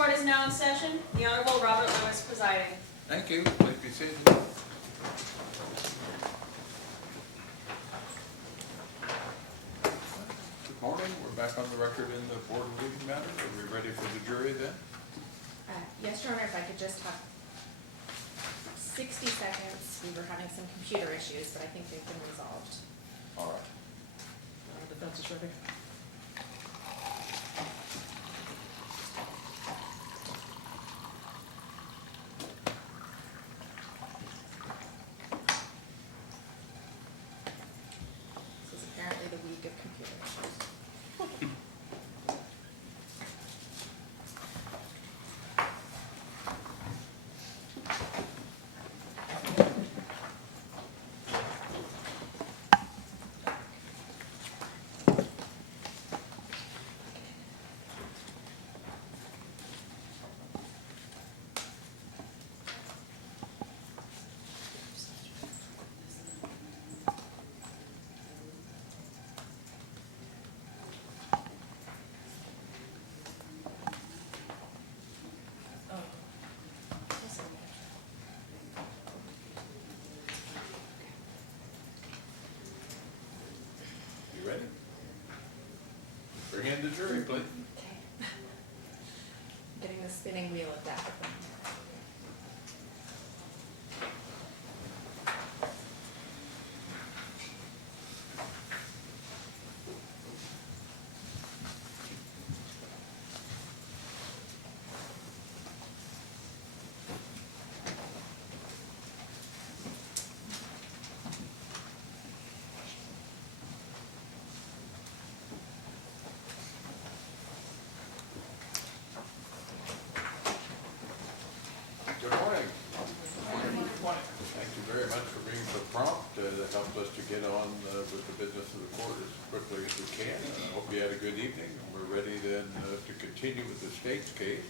Court is now in session. The Honorable Robert Lewis presiding. Thank you. Please be seated. Good morning. We're back on the record in the Bortolini matter. Are we ready for the jury then? Yes, Your Honor, if I could just have 60 seconds. We were having some computer issues, but I think they've been resolved. All right. Defense is ready. This is apparently the week of computer issues. You ready? Bring in the jury, please. Okay. Getting the spinning wheel of death. Good morning. Thank you very much for being so prompt. That helps us to get on with the business of the court as quickly as we can. I hope you had a good evening. We're ready then to continue with the state's case.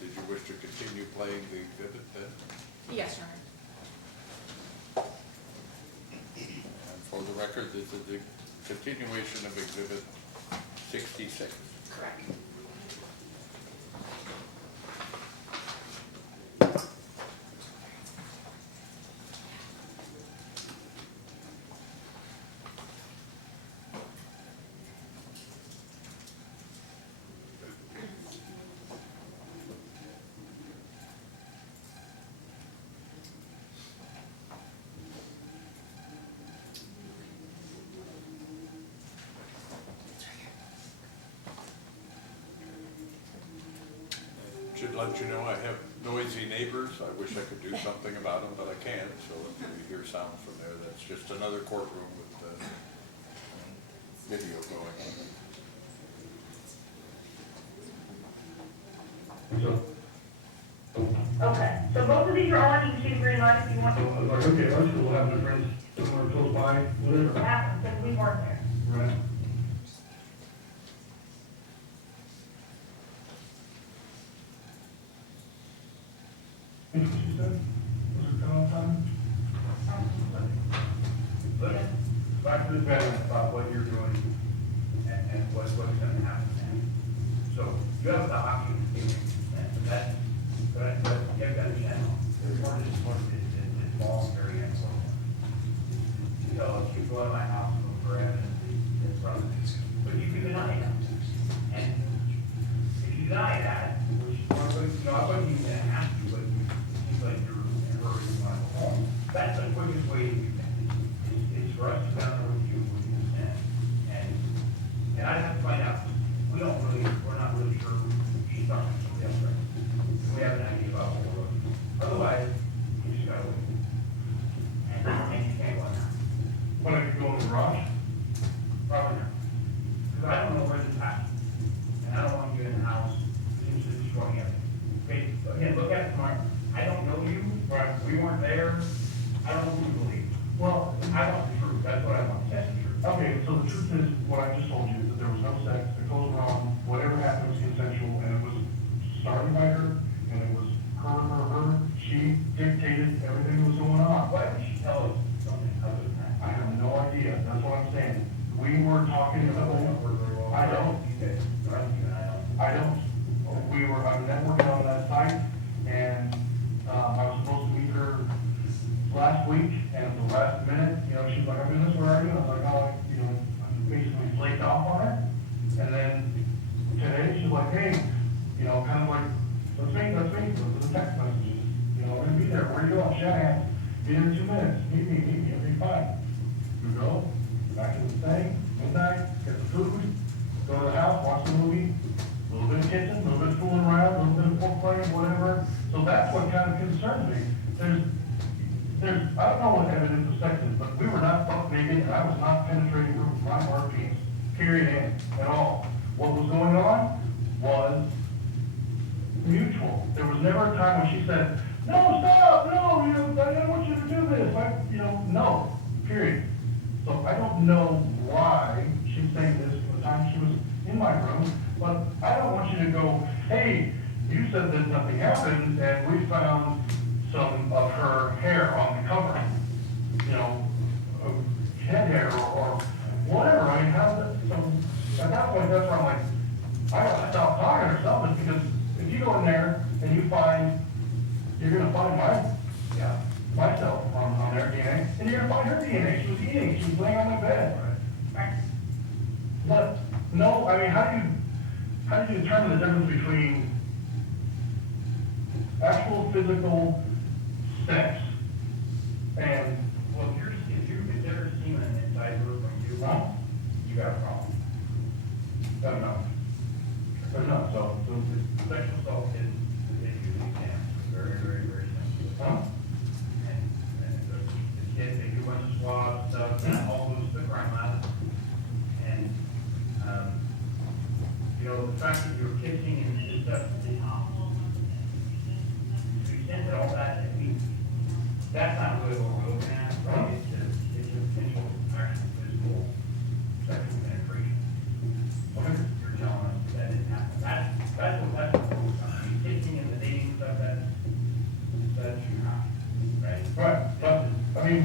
Did you wish to continue playing the exhibit then? Yes, Your Honor. And for the record, this is the continuation of exhibit 66. Correct. Should let you know I have noisy neighbors. I wish I could do something about them, but I can't. So if you hear sounds from there, that's just another courtroom with video going. Okay, so both of these are on, you can see the green light if you want to. Okay, we'll have the friends somewhere close by, whatever. Happen, because we weren't there. Right. What she said? Was it cut off time? Yes. Back to the veteran about what you're doing and what's going to happen then. So you have the option of doing that, but you have to understand, the report is voluntary and so on. So if you go to my house and look for evidence, it's probably, but you can deny that. And if you deny that, which is one way, I wasn't even gonna ask you, but it seems like you're in a hurry, you want to go home. That's the quickest way to do that. It's for us to sit down with you, and I have to find out, we're not really sure she's talking to somebody else, right? We have an idea about what we're looking for. Otherwise, you just gotta wait. And you can't go on that. When I could go in the garage? Probably not. Because I don't know where this happened. And I don't want you in the house, seems to destroy everything. Okay, again, look at it tomorrow. I don't know you, right? We weren't there. I don't know who to believe. Well, I want the truth. That's what I want. That's the truth. Okay, so the truth is, what I just told you, is that there was no sex, the clothes were on, whatever happened was consensual, and it was started by her, and it was her. She dictated everything that was going on. Why did she tell us something other than that? I have no idea, that's what I'm saying. We were talking about, I don't. You guys, I don't. I don't. We were, I've networked out last week, and at the last minute, you know, she's like, I'm in this, where are you? I was like, oh, you know, I basically flaked off on her. And then today, she's like, hey, you know, kind of like, let's meet, those are the text messages. You know, I'm gonna be there, where are you going? Shanahan, be there in 2 minutes, meet me, it'll be fine. We go, back to the thing, midnight, get the food, go to the house, watch the movie, a little bit of kitchen, a little bit of fooling around, a little bit of book playing, whatever. So that's what kind of concerns me. There's, I don't know what evidence of sex is, but we were not buck naked, and I was not penetrating her with my hard penis, period, at all. What was going on was mutual. There was never a time when she said, no, stop, no, you know, I don't want you to do this, no, period. So I don't know why she's saying this for the time she was in my room, but I don't want you to go, hey, you said that nothing happened, and we found some of her hair on the cover, you know, head hair or whatever. I mean, how's that? So at that point, that's where I'm like, I gotta stop talking or something, because if you go in there and you find, you're gonna find myself on their DNA, and you're gonna find her DNA. She was eating, she was laying on my bed. Right. But no, I mean, how do you determine the difference between actual physical sex and, Well, if there's semen inside the room from you, you got a problem. I don't know. There's not, so, Sexual assault is usually very, very, very sensitive. huh? And the kids, they do a bunch of swabs, stuff, and all goes to the crime lab. And, you know, the fact that you're kissing and stuff, to the extent that all that, I mean, that's not really what we're looking at, right? It's a potential actual physical sexual penetration. You're telling us that didn't happen. That's what we're focused on. I mean, kissing and the dating stuff, that's not, right? Right, but, I mean,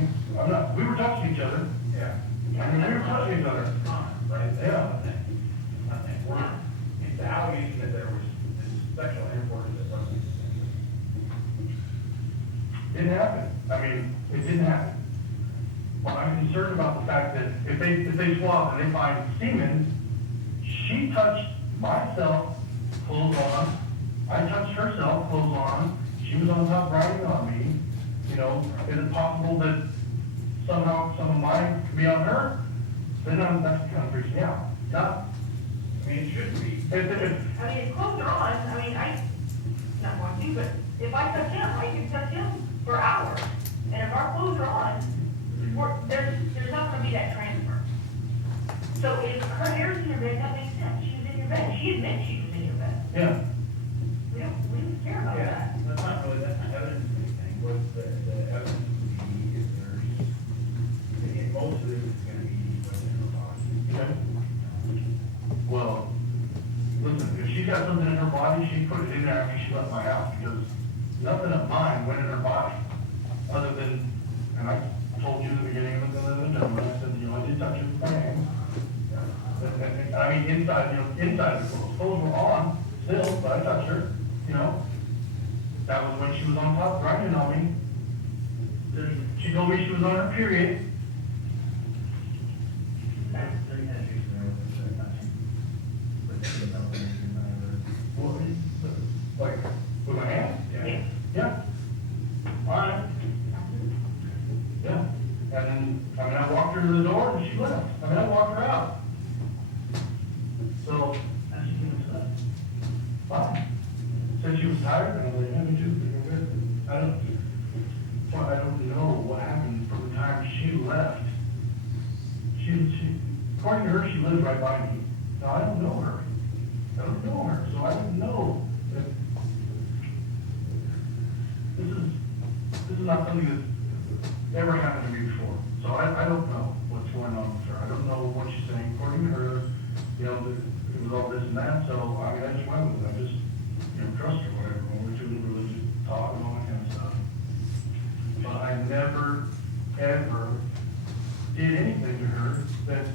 we were touching each other. Yeah. I mean, we were touching each other. Common, right? That's Yeah. nothing. Nothing. It's the allegation that there was this sexual intercourse that wasn't consensual. Didn't happen. I mean, it didn't happen. Well, I'm concerned about the fact that if they swab and they find semen, she touched myself, clothes on. I touched herself, clothes on. She was on top riding on me. You know, is it possible that somehow some of mine could be on her? Then that's kind of freaks me out. Not, I mean, it should be. I mean, if clothes are on, I mean, not want to, but if I touch him, I can touch him for hours. And if our clothes are on, there's not gonna be that transfer. So if her hair's in your bed, that makes sense. She was in your bed. She admits she was in your bed. yeah. We don't care about that. That's not evidence of anything. What the evidence would be is in most of it, it's gonna be what's in her body. Okay. Well, listen, if she's got something in her body, she put it in there after she left my house, because nothing of mine went in her body, other than, and I told you in the beginning of the gentleman, I said, you know, I did touch her with my hands. And, I mean, inside the clothes. Clothes were on still, but I touched her, you know. That was when she was on top grinding on me. She told me she was on her period. Well, like, with my hands? Yeah. Yeah. All right. Yeah. And then, I mean, I walked her to the door and she left. I mean, I walked her out. So, as you can say, fine. Said she was tired, and I was like, yeah, me too, pretty good. I don't know what happened from the time she left. According to her, she lives right by me. Now, I don't know her. So I don't know if this is not something that's ever happened to me before. So I don't know what's going on with her. I don't know what she's saying. According to her, you know, it was all this and that. So, I mean, I just went with it. I just, you know, trust her, whatever. When we're doing religious talk and all that kind of stuff. But I never, ever did anything to her that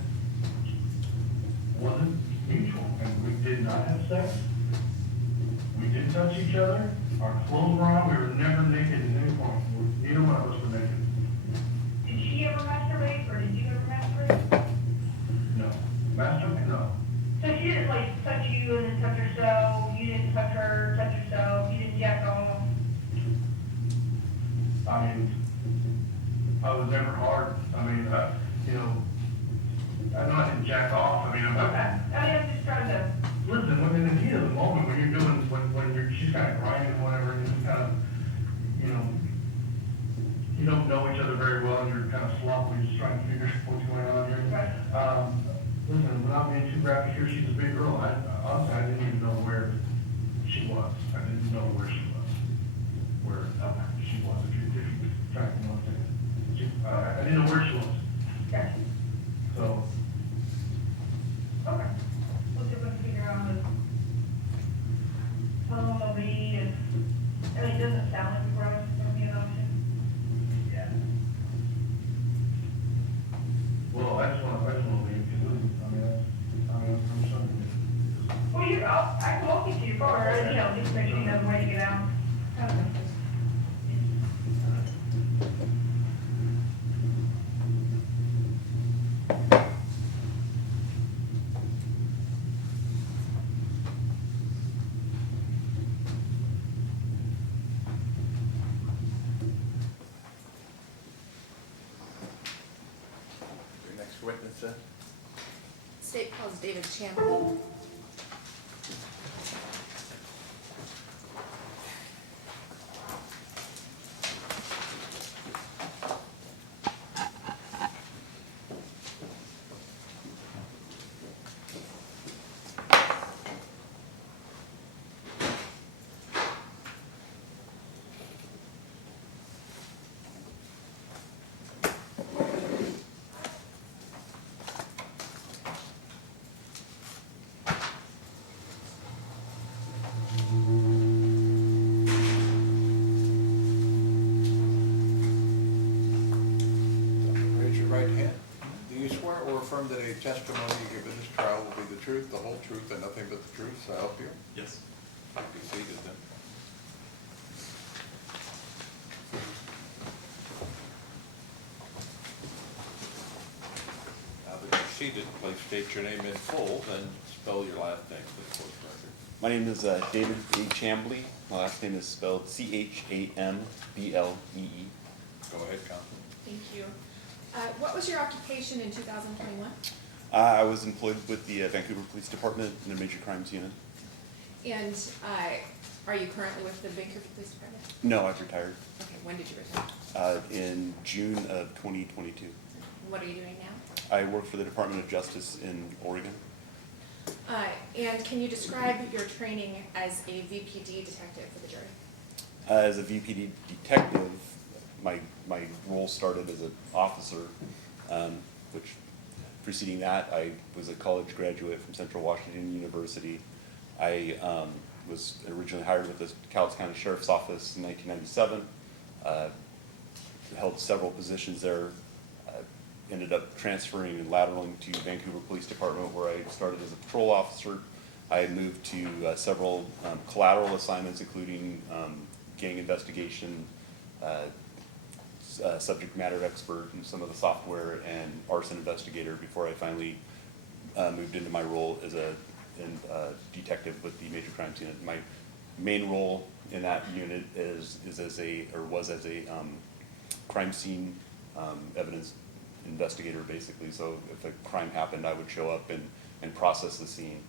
wasn't mutual. And we did not have sex. We didn't touch each other. Our clothes were on. We were never naked at any point. Neither one of us were naked. she ever masturbate, or did you ever masturbate? No. Master, no. So she didn't like touch you and then touch herself, you didn't touch her, touch yourself, you didn't jack off? I mean, I was never hard. I mean, you know, I know I didn't jack off. I mean, Okay, I mean, I'm just trying to, listen, when in the heat of the moment, when you're doing, when you're, she's kind of grinding or whatever, and you just kind of, you know, you don't know each other very well, and you're kind of sloppy, just trying to figure what's going on here. Right. Listen, without being too graphic here, she's a big girl. Honestly, I didn't even know where she was. I didn't know where she was. Where she was, if you're tracking what I'm saying. I didn't know where she was. gotcha. So, Okay. We'll see if we can figure out how long it'll be, and, I mean, it doesn't sound like the garage is gonna be an option. yeah. Well, I just want to leave, because, I'm sorry. Well, I can walk you to your car, you know, just make sure you know the way to get out. Your next witness, State calls David Champlin. raise your right hand. Do you swear or affirm that a testimony you give in this trial will be the truth, the whole truth, and nothing but the truth, so help you? Yes. Be seated then. Now that you're seated, please state your name in full, then spell your last name, please, for the record. My name is David A. Chamblee. My last name is spelled Chamblee. Go ahead, Counsel. Thank you. What was your occupation in 2021? I was employed with the Vancouver Police Department in the Major Crimes Unit. And are you currently with the Vancouver Police Department? No, I've retired Okay, when did you retire? in June of 2022. What are you doing now? I work for the Department of Justice in Oregon. And can you describe your training as a VPD detective for the jury? As a VPD detective, my role started as an officer, which preceding that, I was a college graduate from Central Washington University. I was originally hired with the Cowles County Sheriff's Office in 1997. Held several positions there. Ended up transferring and lateraling to Vancouver Police Department, where I started as a patrol officer. I moved to several collateral assignments, including gang investigation, subject matter expert in some of the software, and arson investigator before I finally moved into my role as a detective with the Major Crimes Unit. My main role in that unit was as a crime scene evidence investigator, basically. So if a crime happened, I would show up and process the scene.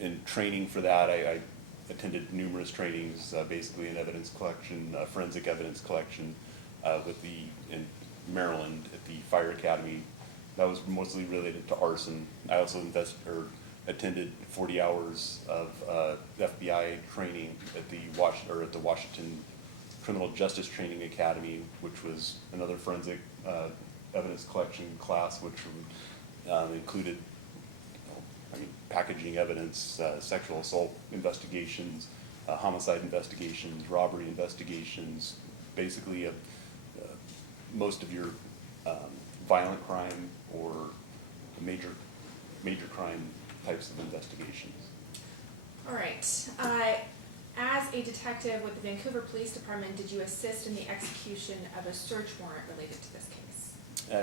In training for that, I attended numerous trainings, basically in evidence collection, forensic evidence collection, in Maryland at the Fire Academy. That was mostly related to arson. I also attended 40 hours of FBI training at the Washington Criminal Justice Training Academy, which was another forensic evidence collection class, which included packaging evidence, sexual assault investigations, homicide investigations, robbery investigations, basically most of your violent crime or major crime types of investigations. All right. As a detective with the Vancouver Police Department, did you assist in the execution of a search warrant related to this case?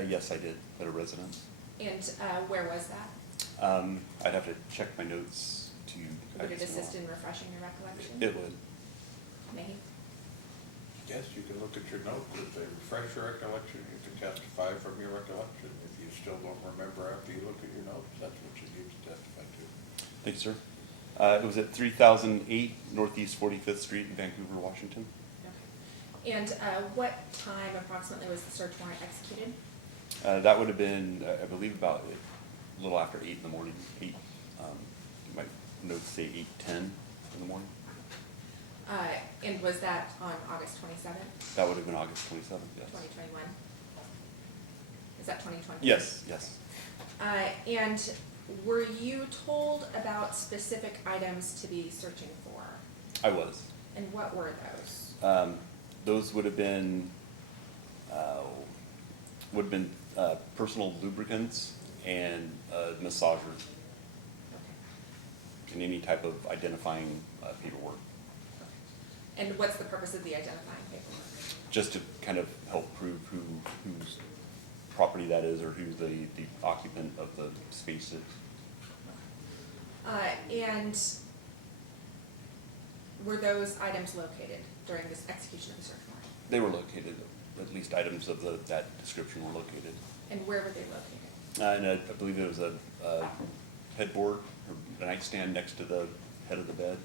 Yes, I did, at a residence. And where was that? I'd have to check my notes to. Would it assist in refreshing your recollection? It would. Maybe? Yes, you can look at your notes, if they refresh your recollection, you can testify from your recollection. If you still don't remember after you look at your notes, that's what you need to testify to. Thank you, sir. It was at 3008 Northeast 45th Street in Vancouver, Washington. Okay. And what time approximately was the search warrant executed? That would have been, I believe, about a little after 8 in the morning. 8. My notes say 8:10 in the morning. And was that on August 27th, That would have been August 27th. Yes. 2021? Is that 2020? Yes. Yes. And were you told about specific items to be searching for? I was. And what were those? Those would have been personal lubricants and massagers Okay. and any type of identifying paperwork, And what's the purpose of the identifying paperwork? just to kind of help prove whose property that is or who the occupant of the space is. And were those items located during this execution of the search warrant? They were located, at least items of that description were located. And where were they located? And I believe there was a headboard or a nightstand next to the head of the bed.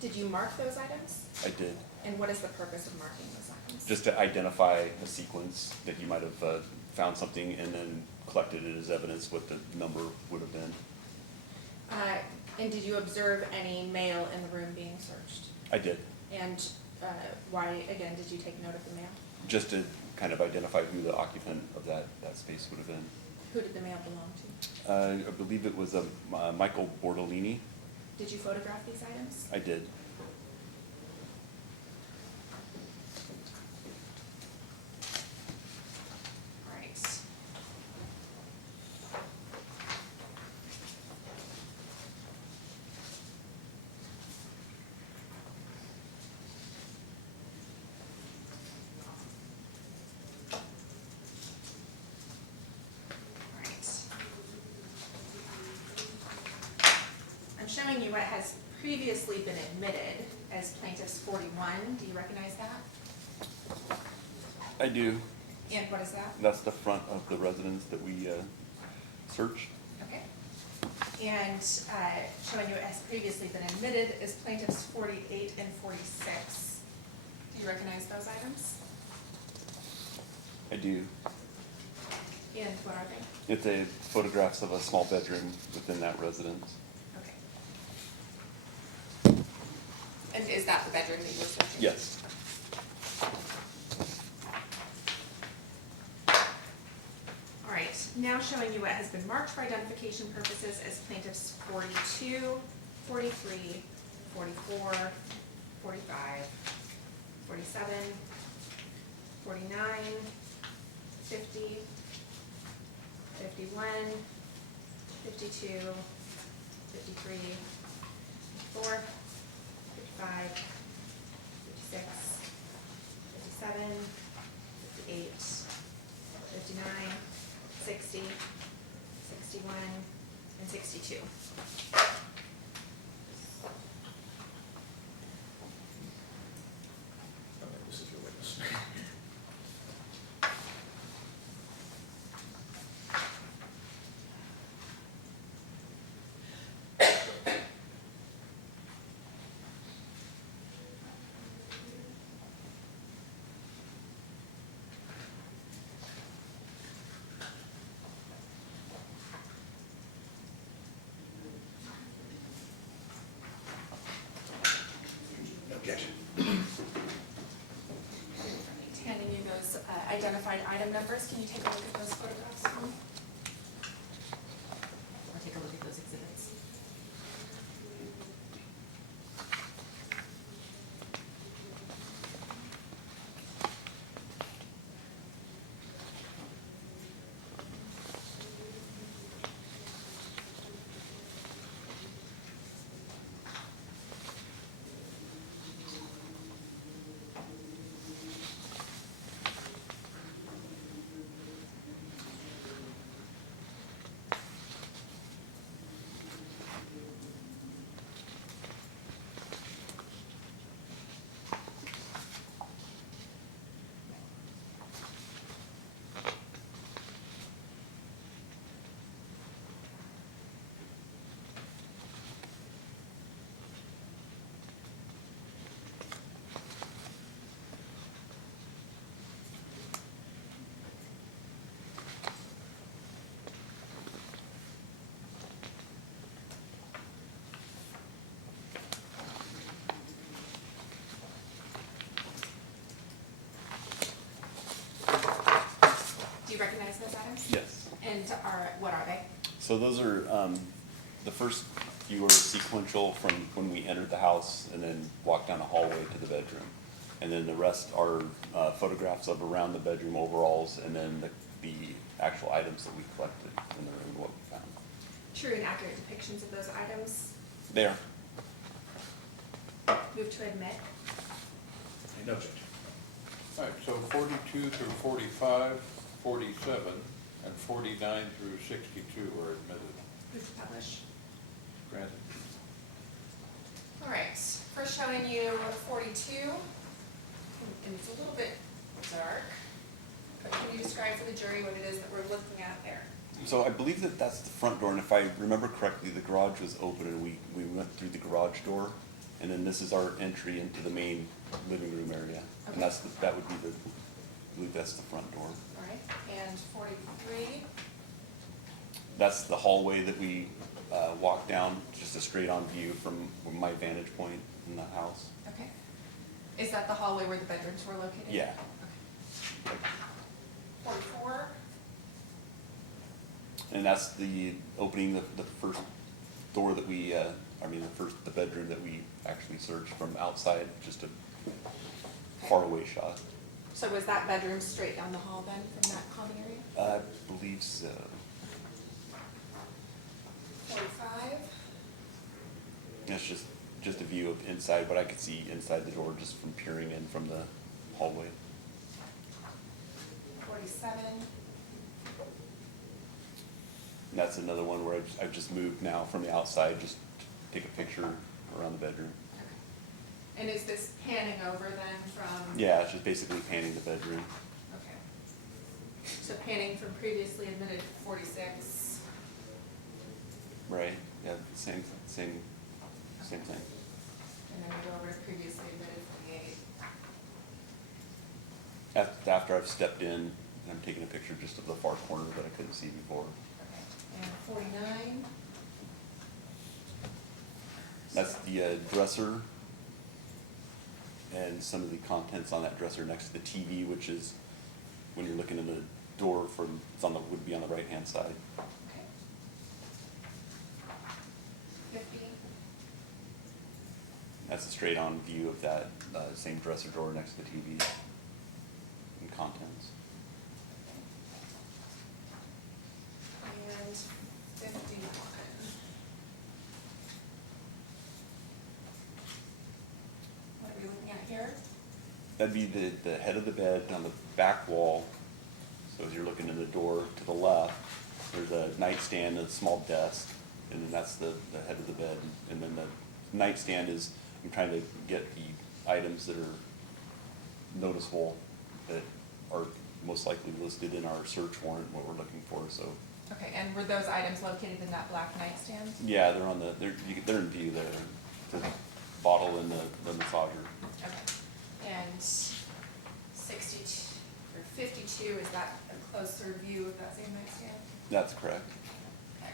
Did you mark those items? I did. And what is the purpose of marking those items? Just to identify a sequence that you might have found something and then collected it as evidence what the number would have been. And did you observe any mail in the room being searched? I did, And why, again, did you take note of the mail? just to kind of identify who the occupant of that space would have been. Who did the mail belong to? I believe it was Michael Bortolini. Did you photograph these items? I did. All right. All right. I'm showing you what has previously been admitted as plaintiff's 41. Do you recognize that? I do. And what is that? That's the front of the residence that we searched. Okay. And showing you it has previously been admitted as plaintiffs 48 and 46. Do you recognize those items? I do. And what are they? It's a photographs of a small bedroom within that residence. Okay. And is that the bedroom that you were searching? Yes. All right, now showing you what has been marked for identification purposes as plaintiffs 42, 43, 44, 45, 47, 49, 50, 51, 52, 53, 54, 55, 56, 57, 58, 59, 60, 61, and 62. Okay, this is your witness. Objection. Handing you those identified item numbers, can you take a look at those photographs? Or take a look at those exhibits? those items? Yes. And what are they? So those are, the first few are sequential from when we entered the house and then walked down a hallway to the bedroom. And then the rest are photographs of around the bedroom overalls, and then the actual items that we collected in the room, what we found. True and accurate depictions of those items. There. Move to admit. No objection. All right, so 42 through 45, 47, and 49 through 62 are admitted. Move to publish. Granted. All right, first showing you 42, and it's a little bit dark, but can you describe for the jury what it is that we're looking at there? So I believe that that's the front door, and if I remember correctly, the garage was open and we went through the garage door, and then this is our entry into the main living room area. Okay. And that would be I believe that's the front door. All right, and 43, That's the hallway that we walked down, just a straight-on view from my vantage point in the house. okay. Is that the hallway where the bedrooms were located? Yeah. Okay. 44, And that's the opening, the first door that we, the bedroom that we actually searched from outside, just a faraway shot. so was that bedroom straight down the hall then from that common area? I believe so. 45, It's just a view of inside, what I could see inside the door just from peering in from the hallway. 47, And that's another one where I've just moved now from the outside, just to take a picture around the bedroom. and is this panning over then from? Yeah, it's just basically painting the bedroom. Okay. So panning from previously admitted 46. Right, yeah, same thing. And then we go over to previously admitted 48. After I've stepped in, I'm taking a picture just of the far corner that I couldn't see before. Okay. And 49. That's the dresser and some of the contents on that dresser next to the TV, which is when you're looking in the door would be on the right-hand side. Okay. 50. That's a straight-on view of that same dresser drawer next to the TV and contents. And 51. What are we looking at here? That'd be the head of the bed on the back wall. So as you're looking in the door to the left, there's a nightstand, a small desk, and then that's the head of the bed. And then the nightstand is, I'm trying to get the items that are noticeable that are most likely listed in our search warrant, what we're looking for, so. Okay, and were those items located in that black nightstand? Yeah, they're in view there, the bottle and the massager. Okay. And 62, or 52, is that a closer view of that same nightstand? That's correct. Okay.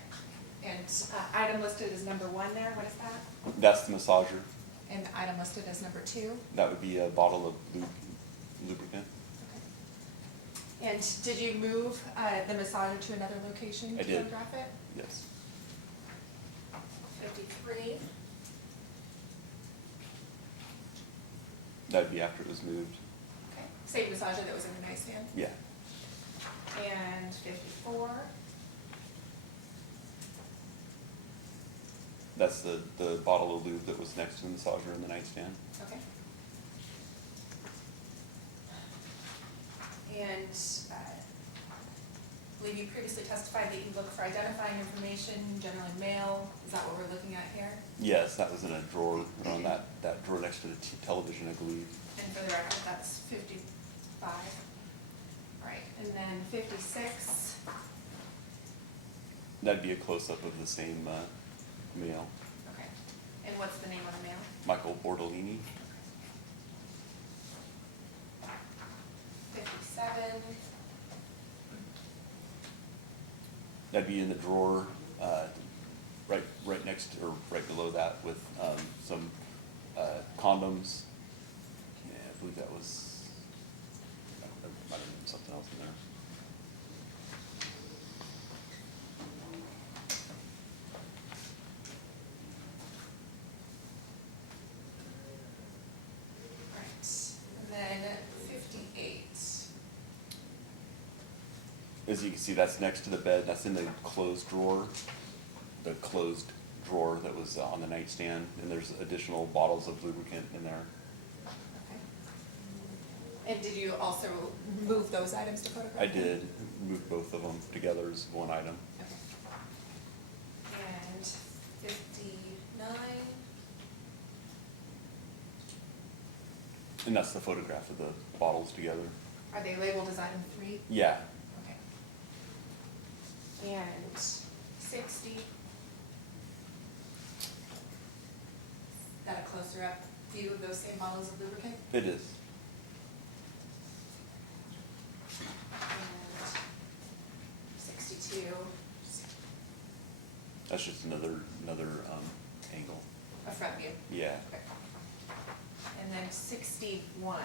And item listed as number 1 there, what is that? That's the massager. And the item listed as number 2? That would be a bottle of lubricant. Okay. And did you move the massager to another location I to did. photograph it? Yes. 53. That'd be after it was moved. Okay. Same massager that was in the nightstand? Yeah. And 54. That's the bottle of lube that was next to the massager in the nightstand. Okay. And I believe you previously testified that you look for identifying information, generally mail. Is that what we're looking at here? Yes, that was in a drawer, on that drawer next to the television, I believe. And for the record, that's 55. All right, and then 56. That'd be a close-up of the same male, Okay. And what's the name of the mail? Michael Bortolini. 57. That'd be in the drawer, right next to, or right below that with some condoms. Yeah, I believe that was, might have been something else in there. As you can see, that's next to the bed, that's in the closed drawer. The closed drawer that was on the nightstand, and there's additional bottles of lubricant in there. Okay. And did you also move those items to photograph? I did move both of them together as one item. Okay. And 59, And that's the photograph of the bottles together. are they labeled as item 3? Yeah, Okay. And 60. Is that a closer up view of those same bottles of lubricant? it is. And 62, That's just another angle. a front view. Yeah. Okay. And then 61.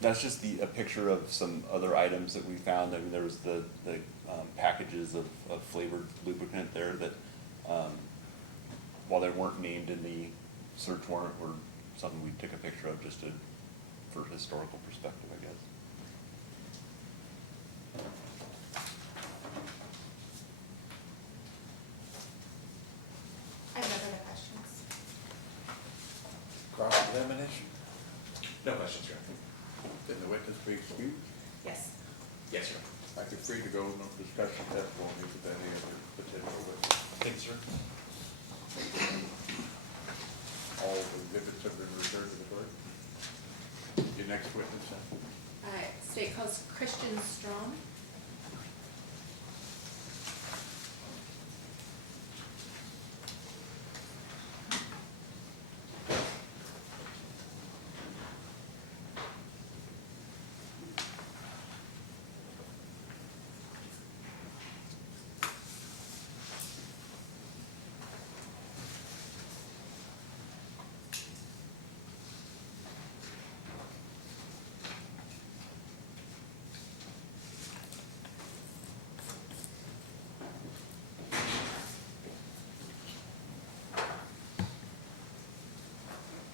That's just a picture of some other items that we found. I mean, there was the packages of flavored lubricant there that, while they weren't named in the search warrant, were something we took a picture of just for historical perspective, I guess. I have no further questions. Cross-examination? No questions, Your Honor. Did the witness be excused? Yes. Yes, sir. I could free to go, no discussion testimony with any other potential witness. Thank you, sir. All the exhibits have been returned to the clerk. Your next witness, then? State Host Christian Strong.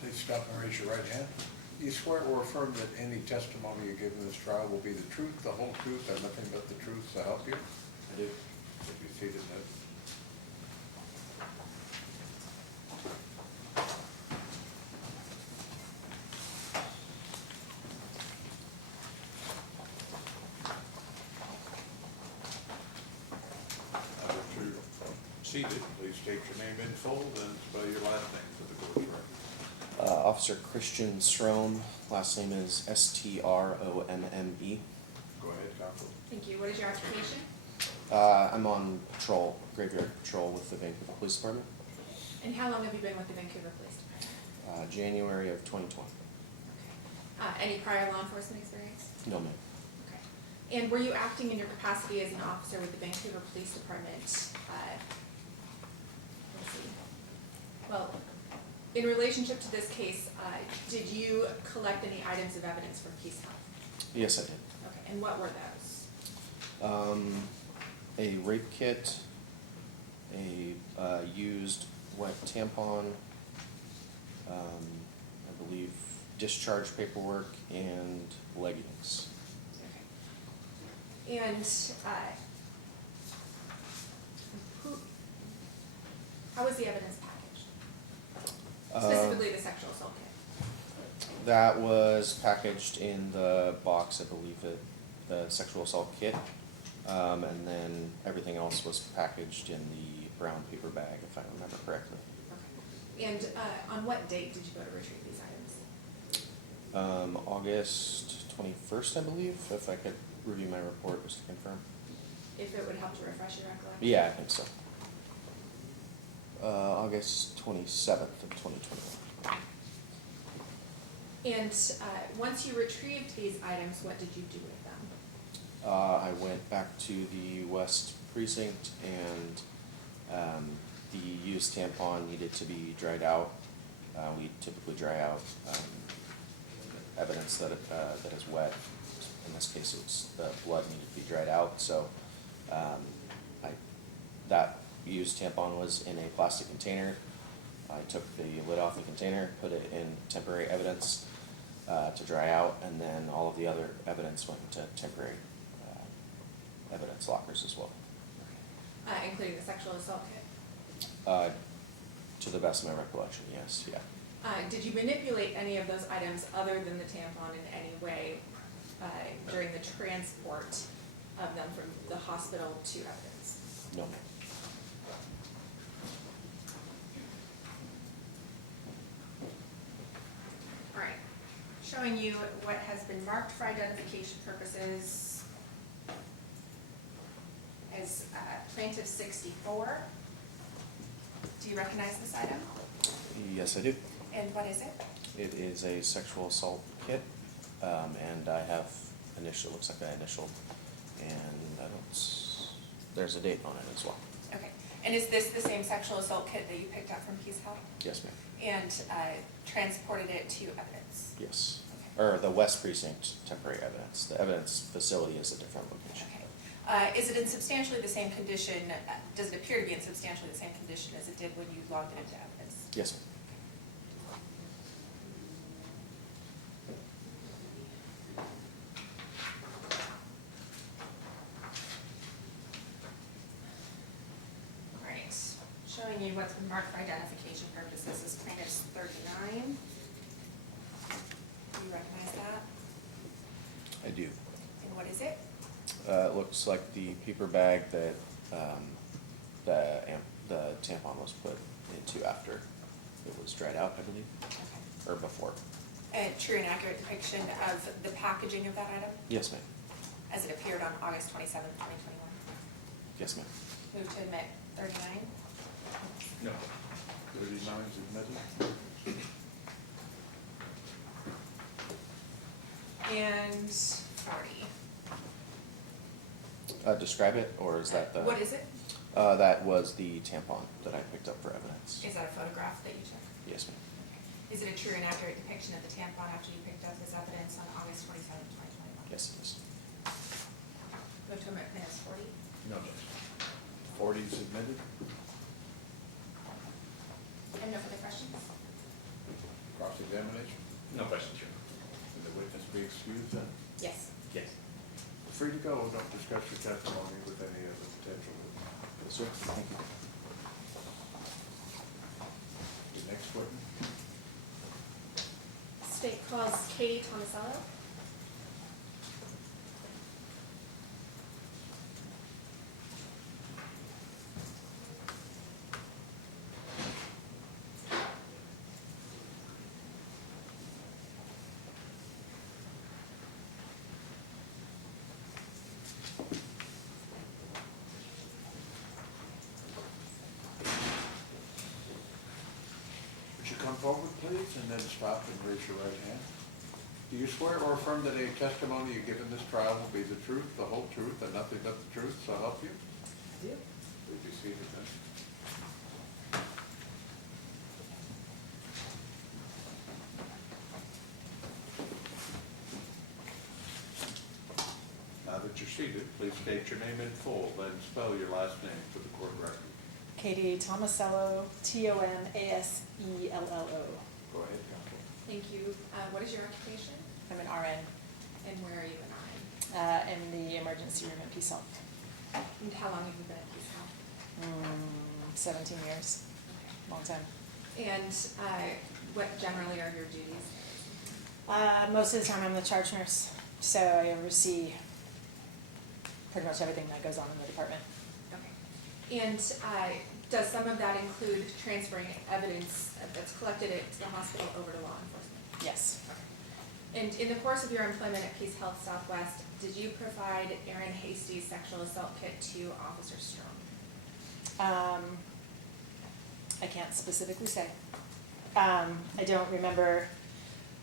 Please stop and raise your right hand. You swear or affirm that any testimony you give in this trial will be the truth, the whole truth, and nothing but the truth to help you? I do. If you seated, Ned. Now that you're seated, please state your name in full and spell your last name for the court's record. Officer Christian Strom, last name is Stromme. Go ahead, counsel. Thank you. What is your occupation? I'm on patrol, graveyard patrol with the Vancouver Police Department, And how long have you been with the Vancouver Police Department? January of 2020. Okay. Any prior law enforcement experience? No, ma'am. Okay. And were you acting in your capacity as an officer with the Vancouver Police Department? Let's see. Well, in relationship to this case, did you collect any items of evidence from Peace Health? Yes, I did. Okay. And what were those? A rape kit, a used wet tampon, I believe discharge paperwork, and leggings. Okay. And how was the evidence packaged? Specifically the sexual assault kit? That was packaged in the box, I believe, the sexual assault kit. And then everything else was packaged in the brown paper bag, if I remember correctly. Okay. And on what date did you go to retrieve these items? August 21st, I believe, if I could review my report just to confirm. If it would help to refresh your recollection? Yeah, I think so. August 27th of 2021. And once you retrieved these items, what did you do with them? I went back to the West Precinct, and the used tampon needed to be dried out. We typically dry out evidence that is wet. In this case, it's the blood needed to be dried out. So that used tampon was in a plastic container. I took the lid off the container, put it in temporary evidence, to dry out, and then all of the other evidence went into temporary evidence lockers as well. Including the sexual assault kit? To the best of my recollection, yes, yeah. Did you manipulate any of those items other than the tampon in any way during the transport of them from the hospital to evidence? No. All right, showing you what has been marked for identification purposes as plaintiff 64. Do you recognize this item? Yes, I do. And what is it? It is a sexual assault kit, and I have looks like I initialed, and I don't, there's a date on it as well. Okay, and is this the same sexual assault kit that you picked up from Peace Health? Yes, ma'am. And transported it to evidence? Yes. Okay. Or the West Precinct temporary evidence. The evidence facility is a different location. Okay. Is it in substantially the same condition, does it appear to be in substantially the same condition as it did when you logged it into evidence? Yes, ma'am. All right, showing you what's been marked for identification purposes is plaintiff's 39. Do you recognize that? I do. And what is it? It looks like the paper bag that the tampon was put into after it was dried out, I believe, Okay. or before. A true and accurate depiction of the packaging of that item Yes, ma'am. as it appeared on August 27th, 2021. Yes, ma'am. Move to admit 39. No. 39 is admitted. And 40. Describe it, or is that the? What is it? That was the tampon that I picked up for evidence. Is that a photograph that you took? Yes, ma'am. Is it a true and accurate depiction of the tampon after you picked up this evidence on August 27th, 2021? Yes, it is. Move to admit minutes 40. No objection. 40 is admitted. And no further questions? Cross-examination. No questions, Your Will the witness be excused then? Yes. Honor. Yes. Free to go. Don't discuss your testimony with any of the potential witnesses. Yes, sir. Thank you. The next witness. State calls Katie Tomasello. Would you come forward, please, and then stop and raise your right hand? Do you swear or affirm that any testimony you give in this trial will be the truth, the whole truth, and nothing but the truth, so help you? I do. Please be seated then. Now that you're seated, please state your name in full, then spell your last name for the court record. Katie Tomasello, Tomasello. Go ahead, counsel. Thank you. What is your occupation? I'm an RN And where are you an RN? in the emergency room at Peace Health. And how long have you been at Peace Health? 17 years, long time. And what generally are your duties? Most of the time I'm the charge nurse, so I oversee pretty much everything that goes on in the department. Okay. And does some of that include transferring evidence that's collected at the hospital over to law enforcement? Yes. And in the course of your employment at Peace Health Southwest, did you provide Erin Hasty's sexual assault kit to Officer Strong? I can't specifically say. I don't remember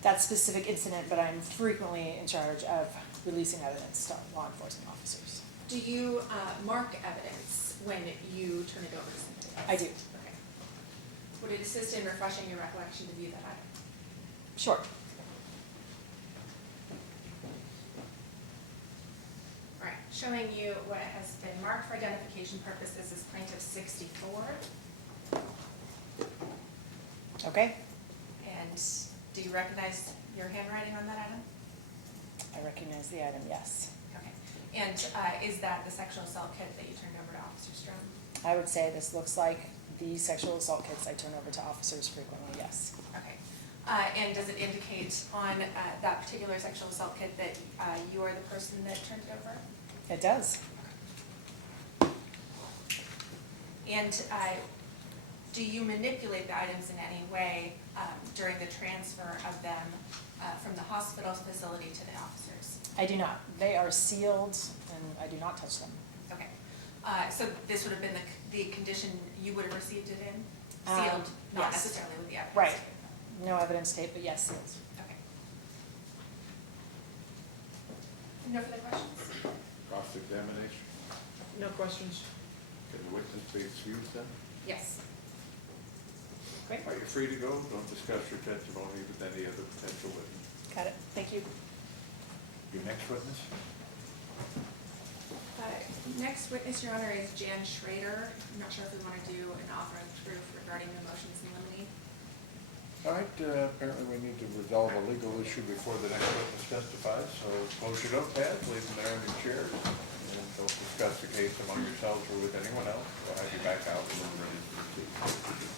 that specific incident, but I'm frequently in charge of releasing evidence to law enforcement officers. Do you mark evidence when you turn it over to somebody else? I do. Okay. Would it assist in refreshing your recollection to view that item? Sure. All right, showing you what has been marked for identification purposes as plaintiff 64. Okay. And do you recognize your handwriting on that item? I recognize the item, yes. Okay. And is that the sexual assault kit that you turned over to Officer Strom? I would say this looks like the sexual assault kits I turn over to officers frequently, yes. Okay. And does it indicate on that particular sexual assault kit that you are the person that turned it over? It does. And do you manipulate the items in any way during the transfer of them from the hospital facility to the officers? I do not. They are sealed and I do not touch them. Okay. So this would have been the condition you would have received it in? Sealed, not yes. necessarily with the evidence? Right. No evidence tape, but yes, sealed. Okay. No further questions? Cross-examination. No questions. Can the witness be excused then? Yes. Great. Are you free to go? Don't discuss your testimony with any other potential witness. Got it. Thank you. Your next witness? Next witness, Your Honor, is Jan Schrader. I'm not sure if we want to do an offer of proof regarding the motions in limine. All right, apparently we need to resolve a legal issue before the next witness testifies, so close your notepads, leave them there in your chairs, and don't discuss the case among yourselves or with anyone else. We'll have you back out when we're ready to proceed.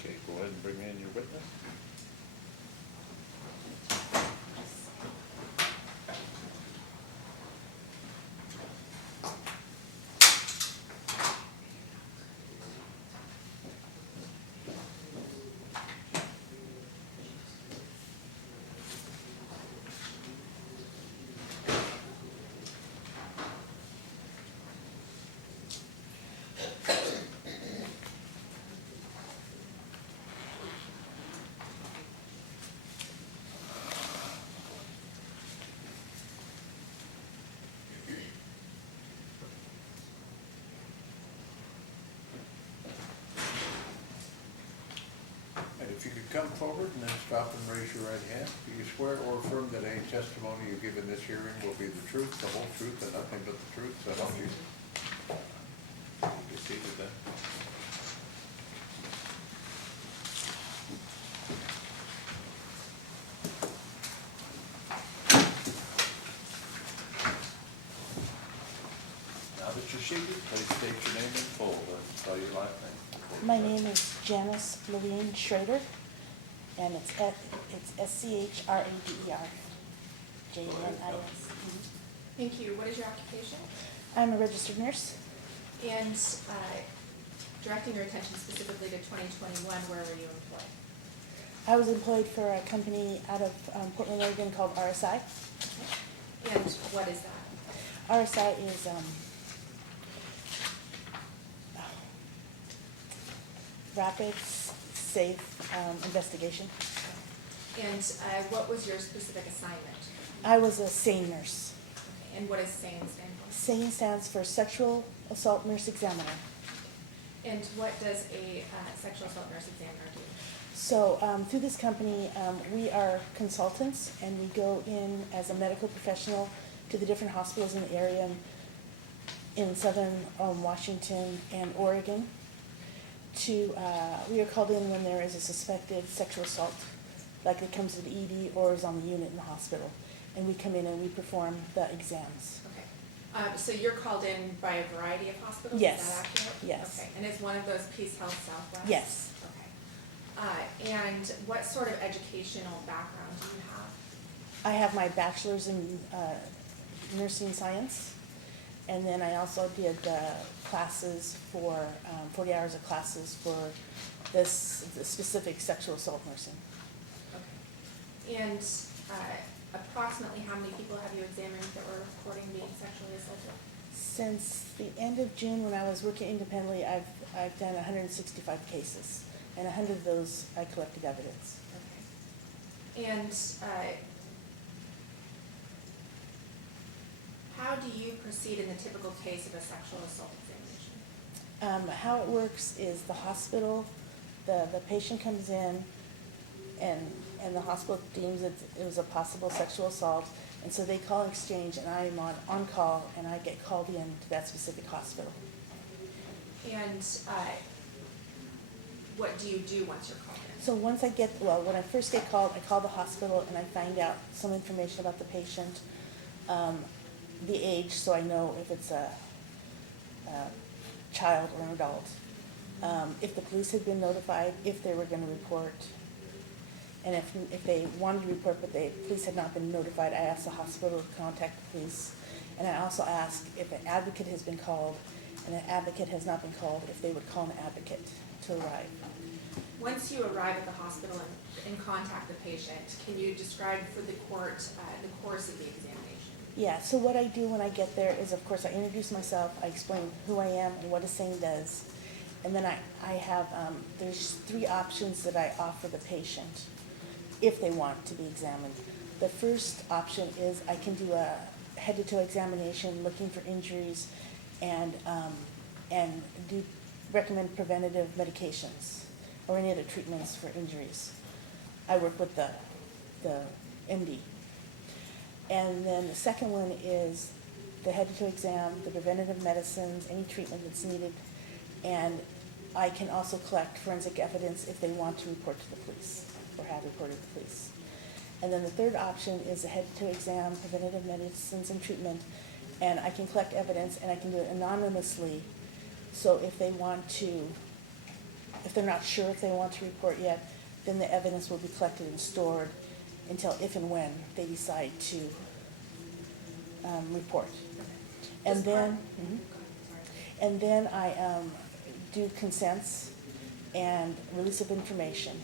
Okay, go ahead and bring in your witness. And if you could come forward and then stop and raise your right hand. Do you swear or affirm that any testimony you give in this hearing will be the truth, the whole truth, and nothing but the truth, so help you? Be seated then. Now that you're seated, please state your name in full and spell your last name. My name is Janice Louine Schrader, and it's S-C-H-R-A-D-E-R. J-A-N-I-S. Thank you. What is your occupation? I'm a registered nurse. And directing your attention specifically to 2021, where were you employed? I was employed for a company out of Portland, Oregon called RSI. And what is that? RSI is rapid, safe investigation. And what was your specific assignment? I was a SANE nurse. Okay. And what does SANE stand for? SANE stands for Sexual Assault Nurse Examiner. And what does a sexual assault nurse examiner do? So through this company, we are consultants, and we go in as a medical professional to the different hospitals in the area in southern Washington and Oregon. We are called in when there is a suspected sexual assault, like it comes to the ED or is on the unit in the hospital. And we come in and we perform the exams. Okay. So you're called in by a variety of hospitals? Yes. Is that accurate? Yes. Okay. And is one of those Peace Health Southwest? Yes. Okay. And what sort of educational background do you have? I have my bachelor's in nursing science, and then I also did classes for 40 hours of classes for the specific sexual assault nursing. Okay. And approximately how many people have you examined that were reporting being sexually assaulted? Since the end of June, when I was working independently, I've done 165 cases, and 100 of those I collected evidence. Okay. And how do you proceed in the typical case of a sexual assault examination? How it works is the hospital, the patient comes in and the hospital deems it was a possible sexual assault, and so they call exchange, and I am on call, and I get called in to that specific hospital. And what do you do once you're called in? So once when I first get called, I call the hospital and I find out some information about the patient, the age, so I know if it's a child or an adult. If the police had been notified, if they were gonna report, and if they wanted to report but the police had not been notified, I ask the hospital to contact the police. And I also ask if an advocate has been called and an advocate has not been called, if they would call an advocate to arrive. Once you arrive at the hospital and contact the patient, can you describe for the court the course of the examination? Yeah, so what I do when I get there is, of course, I introduce myself, I explain who I am and what a SANE does. And then I have, there's 3 options that I offer the patient if they want to be examined. The first option is I can do a head-to-toe examination looking for injuries and recommend preventative medications or any other treatments for injuries. I work with the MD. And then the second one is the head-to-toe exam, the preventative medicines, any treatment that's needed, and I can also collect forensic evidence if they want to report to the police or have reported to the police. And then the third option is the head-to-toe exam, preventative medicines and treatment, and I can collect evidence and I can do it anonymously. So if they want to, if they're not sure if they want to report yet, then the evidence will be collected and stored until if and when they decide to report. And then, and then I do consents and release of information.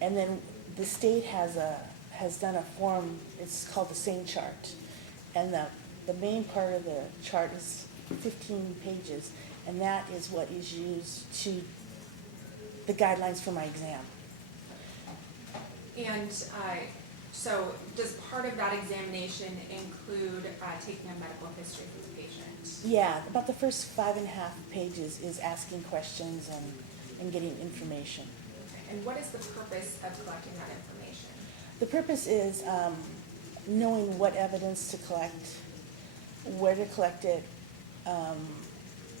And then the state has done a form, it's called the SANE chart. And the main part of the chart is 15 pages, and that is what is used to the guidelines for my exam. And so does part of that examination include taking a medical history for the patient? Yeah, about the first 5.5 pages is asking questions and getting information. And what is the purpose of collecting that information? The purpose is knowing what evidence to collect, where to collect it,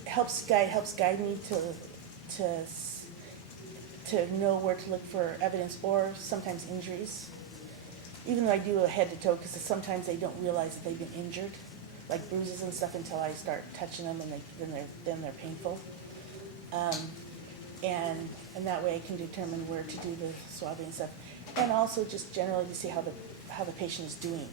helps guide me to know where to look for evidence or sometimes injuries. Even though I do a head to toe, because sometimes they don't realize that they've been injured, like bruises and stuff, until I start touching them, and then they're painful. And that way I can determine where to do the swabbing and stuff, and also just generally to see how the patient is doing.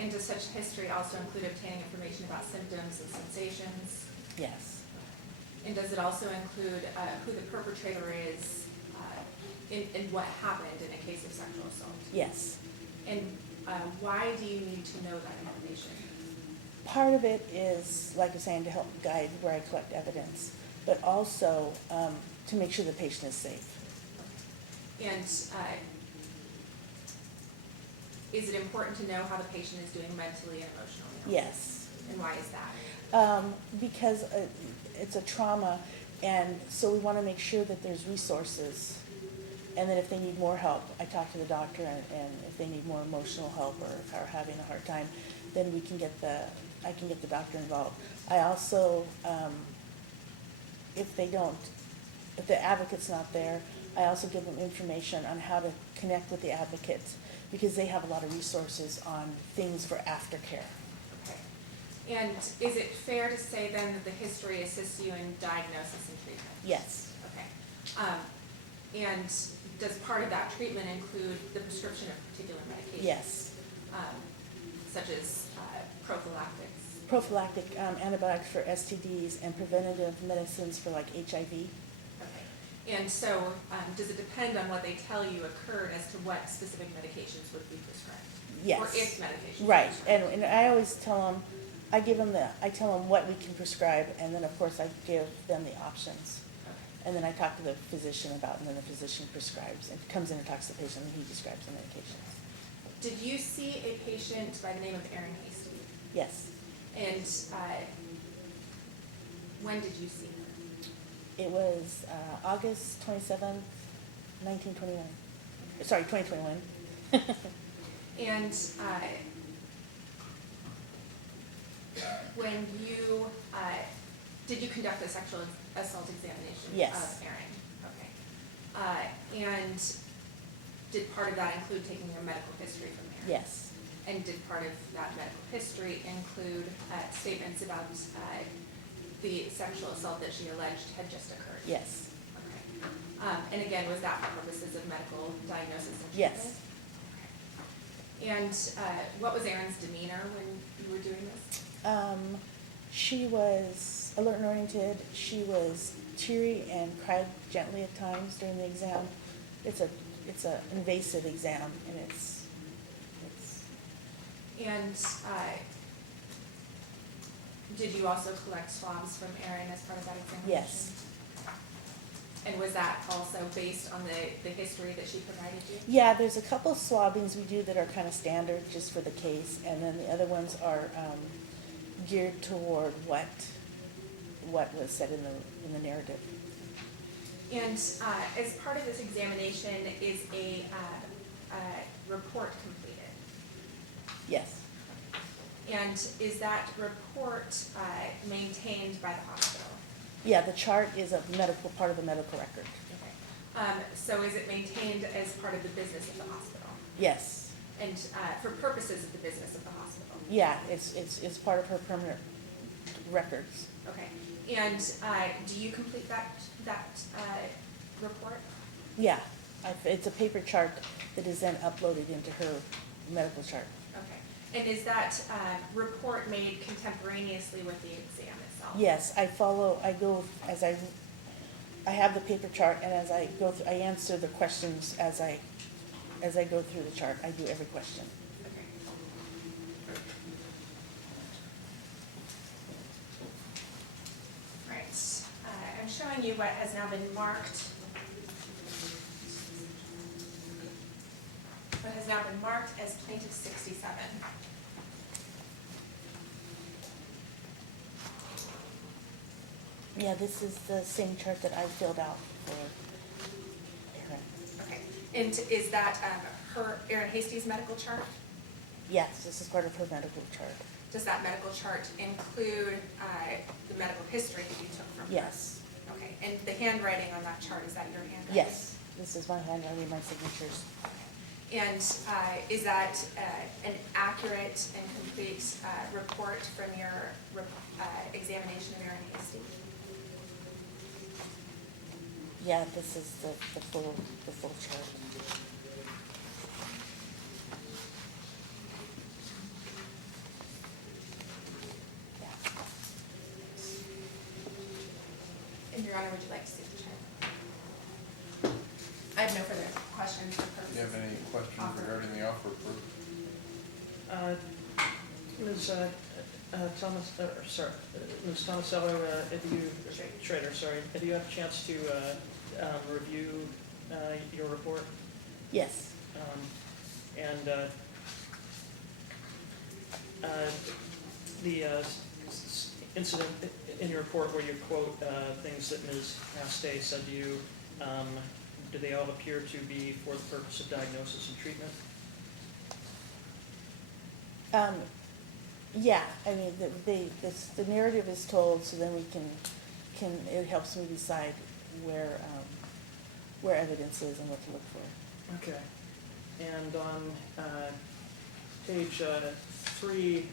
And does such history also include obtaining information about symptoms and sensations? Yes. And does it also include who the perpetrator is and what happened in a case of sexual assault? Yes. And why do you need to know that information? Part of it is, like I was saying, to help guide where I collect evidence, but also to make sure the patient is safe. And is it important to know how the patient is doing mentally and emotionally? Yes. And why is that? Because it's a trauma, and so we want to make sure that there's resources, and that if they need more help, I talk to the doctor, and if they need more emotional help or if they're having a hard time, then I can get the doctor involved. I also, if the advocate's not there, I also give them information on how to connect with the advocate, because they have a lot of resources on things for aftercare. Okay. And is it fair to say then that the history assists you in diagnosis and treatment? Yes. Okay. And does part of that treatment include the prescription of particular medications? Yes. Such as prophylactics? Prophylactic antibiotics for STDs and preventative medicines for like HIV. Okay. And so does it depend on what they tell you occurred as to what specific medications would be prescribed? Yes. Or if medications? Right, and I always tell them, I tell them what we can prescribe, and then of course I give them the options. Okay. And then I talk to the physician about it, and then the physician prescribes, and comes in and talks to the patient, and he prescribes the medications. Did you see a patient by the name of Aaron Hasty? Yes. And when did you see her? It was August 27th, 1921. Sorry, 2021. And when you, did you conduct a sexual assault examination Yes. of Aaron? Okay. And did part of that include taking a medical history from Aaron? Yes. And did part of that medical history include statements about the sexual assault that she alleged had just occurred? Yes. Okay. And again, was that for purposes of medical diagnosis and treatment? Yes. Okay. And what was Erin's demeanor when you were doing this? She was alert and oriented. She was teary and cried gently at times during the exam. It's a invasive exam, and it's. And did you also collect swabs from Erin as part of that examination? Yes. And was that also based on the history that she provided you? Yeah, there's a couple swabbings we do that are kind of standard just for the case, and then the other ones are geared toward what was said in the narrative. And as part of this examination, is a report completed? Yes. And is that report maintained by the hospital? Yeah, the chart is a medical part of the medical record. Okay. So is it maintained as part of the business of the hospital? Yes. And for purposes of the business of the hospital? Yeah, it's part of her permanent records. Okay. And do you complete that report? Yeah, it's a paper chart that is then uploaded into her medical chart. Okay. And is that report made contemporaneously with the exam itself? Yes, I have the paper chart, and as I go through, I answer the questions as I go through the chart. I do every question. Okay. All right. I'm showing you what has now been marked. What has now been marked as plaintiff 67. Yeah, this is the same chart that I filled out for Erin. Okay. And is that Erin Hasty's medical chart? Yes, this is part of her medical chart. Does that medical chart include the medical history that you took from her? Yes. Okay. And the handwriting on that chart, is that your handwriting? Yes, this is my handwriting, my signatures. And is that an accurate and complete report from your examination of Erin Hasty? Yeah, this is the full chart. Yeah. And Your Honor, would you like to see the chart? I have no further questions for purposes. Do you have any questions Offer. regarding the offer of proof? Ms. Ms. Tomasello, Schrader, sorry, have you had a chance to review your report? Yes. And the incident in your report where you quote things that Ms. Haste said to you, do they all appear to be for the purpose of diagnosis and treatment? Yeah, I mean, the narrative is told, so then we can, it helps me decide where evidence is and what to look for. Okay. And on page 3,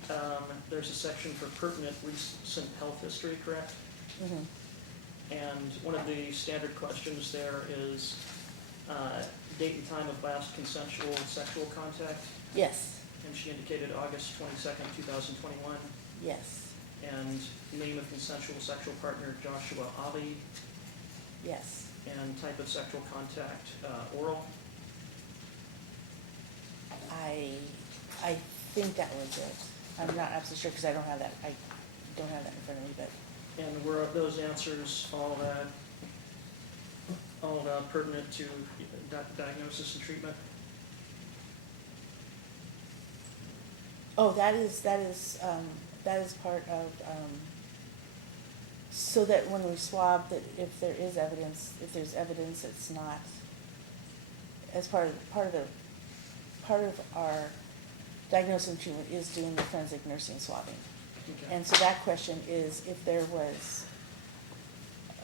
there's a section for pertinent recent health history, correct? Mm-hmm. And one of the standard questions there is date and time of last consensual sexual contact. Yes, And she indicated August 22nd, 2021. yes, And name of consensual sexual partner, Joshua Ali. yes. And type of sexual contact, oral. I think that was it. I'm not absolutely sure because I don't have that in front of me, but And were those answers all pertinent to diagnosis and treatment? Oh, that is part of, so that when we swab, that if there's evidence, it's not, as part of our diagnosis and treatment is doing the forensic nursing swabbing. Okay. And so that question is if there was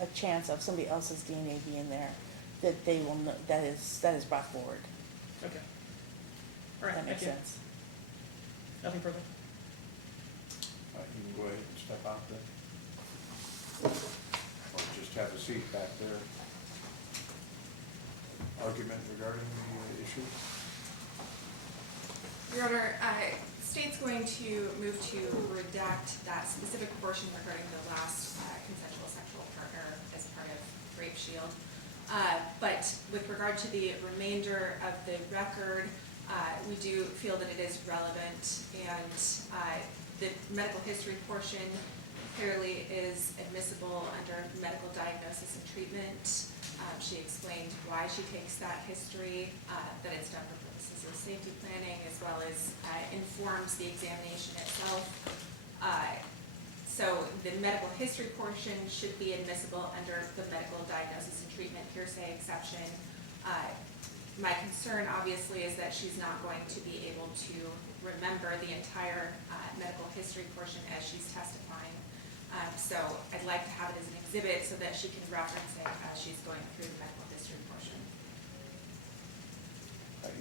a chance of somebody else's DNA being there, that they will know, that is brought forward. Okay. All right, That makes thank you. sense. Nothing further? You can go ahead and step out then. Or just have a seat back there. Argument regarding the issue? Your Honor, state's going to move to redact that specific portion regarding the last consensual sexual partner as part of Rape Shield. But with regard to the remainder of the record, we do feel that it is relevant, and the medical history portion clearly is admissible under medical diagnosis and treatment. She explained why she takes that history, that it's done for purposes of safety planning, as well as informs the examination itself. So the medical history portion should be admissible under the medical diagnosis and treatment hearsay exception. My concern, obviously, is that she's not going to be able to remember the entire medical history portion as she's testifying. So I'd like to have it as an exhibit so that she can reference it as she's going through the medical history portion.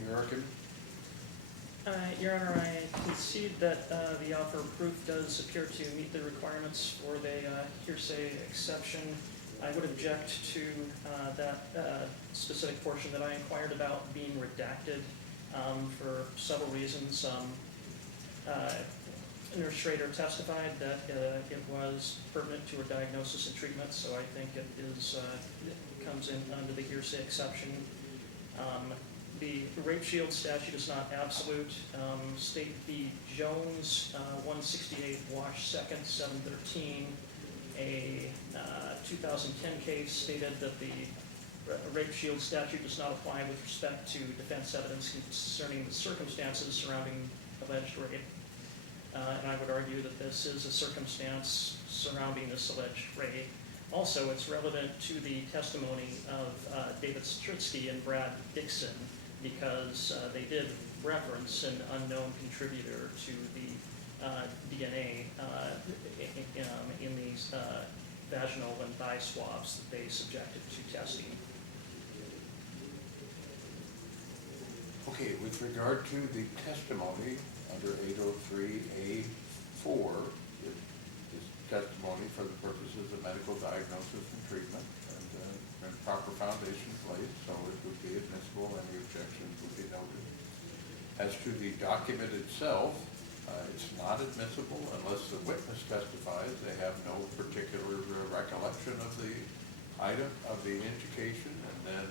Your argument? Your Honor, I concede that the offer of proof does appear to meet the requirements for the hearsay exception. I would object to that specific portion that I inquired about being redacted for several reasons. Nurse Schrader testified that it was pertinent to her diagnosis and treatment, so I think it comes in under the hearsay exception. The Rape Shield statute is not absolute. State v. Jones, 168 Wash 2nd, 713, a 2010 case stated that the Rape Shield statute does not apply with respect to defense evidence concerning the circumstances surrounding alleged rape. And I would argue that this is a circumstance surrounding this alleged rape. Also, it's relevant to the testimony of David Stritsky and Brad Dixon, because they did reference an unknown contributor to the DNA in these vaginal and thigh swabs that they subjected to testing. Okay, with regard to the testimony under 803A4, it is testimony for the purposes of medical diagnosis and treatment, and proper foundations laid, so it would be admissible. Any objections would be noted. As to the document itself, it's not admissible unless the witness testifies they have no particular recollection of the item, of the indication, and then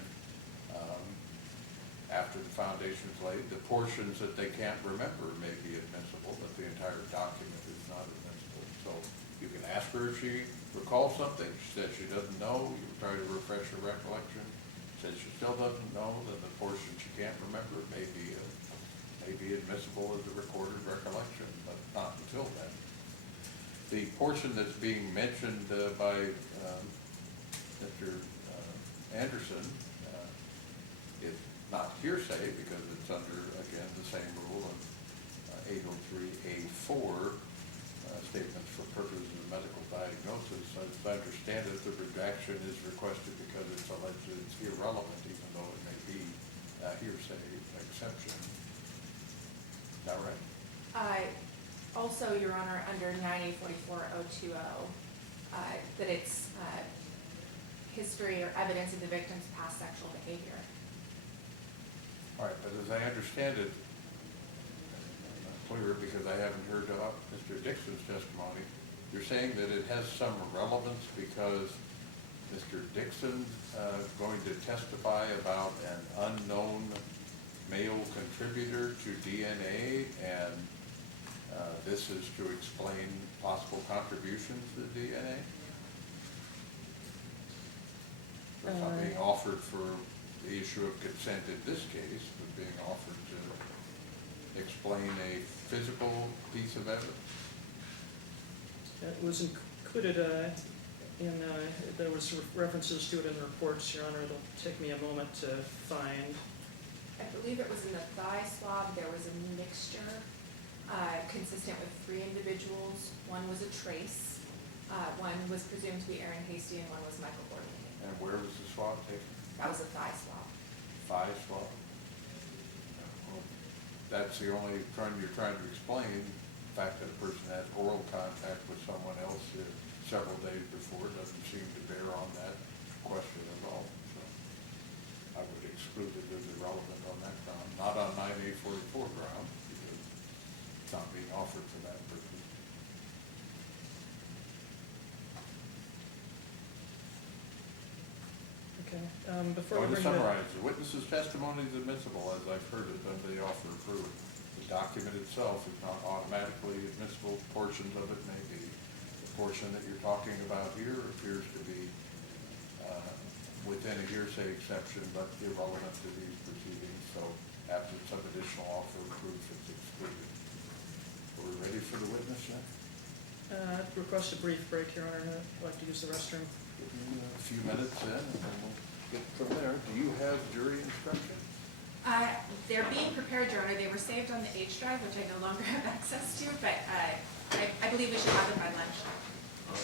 after the foundation's laid, the portions that they can't remember may be admissible, but the entire document is not admissible. So you can ask her if she recalls something. She said she doesn't know. You try to refresh her recollection. She said she still doesn't know. Then the portion she can't remember may be admissible as a recorded recollection, but not until then. The portion that's being mentioned by Mr. Anderson is not hearsay, because it's under, again, the same rule of 803A4, statements for purposes of medical diagnosis. As I understand it, the redaction is requested because it's alleged that it's irrelevant, even though it may be a hearsay exception. Is that right? Also, Your Honor, under 9844020, that it's history or evidence of the victim's past sexual behavior. All right, but as I understand it, I'm not clear because I haven't heard Mr. Dixon's testimony, you're saying that it has some relevance because Mr. Dixon going to testify about an unknown male contributor to DNA, and this is to explain possible contributions to DNA? It's not being offered for the issue of consent in this case, but being offered to explain a physical piece of evidence? It was included there was references to it in the reports, Your Honor. It'll take me a moment to find. I believe it was in the thigh swab, there was a mixture, consistent with 3 individuals. One was a trace, one was presumed to be Aaron Hasty, and one was Michael Bortolini. And where was the swab taken? That was a thigh swab. Thigh swab? Well, that's the only term you're trying to explain. The fact that a person had oral contact with someone else several days before doesn't seem to bear on that question at all. So I would exclude it as irrelevant on that ground, not on 9844 ground, because it's not being offered for that purpose. Okay, before To we bring summarize, the witness's testimony is admissible as I've heard it under the offer of proof. The document itself is not automatically admissible. Portions of it may be. The portion that you're talking about here appears to be within a hearsay exception, but irrelevant to these proceedings. So absent some additional offer of proof, it's excluded. Are we ready for the witness now? request a brief break, Your Honor. I'd like to use the restroom. Give me a few minutes in, and then we'll get from there. Do you have jury instruction? They're being prepared, Your Honor. They were saved on the H drive, which I no longer have access to, but I believe we should have them by lunch. All right.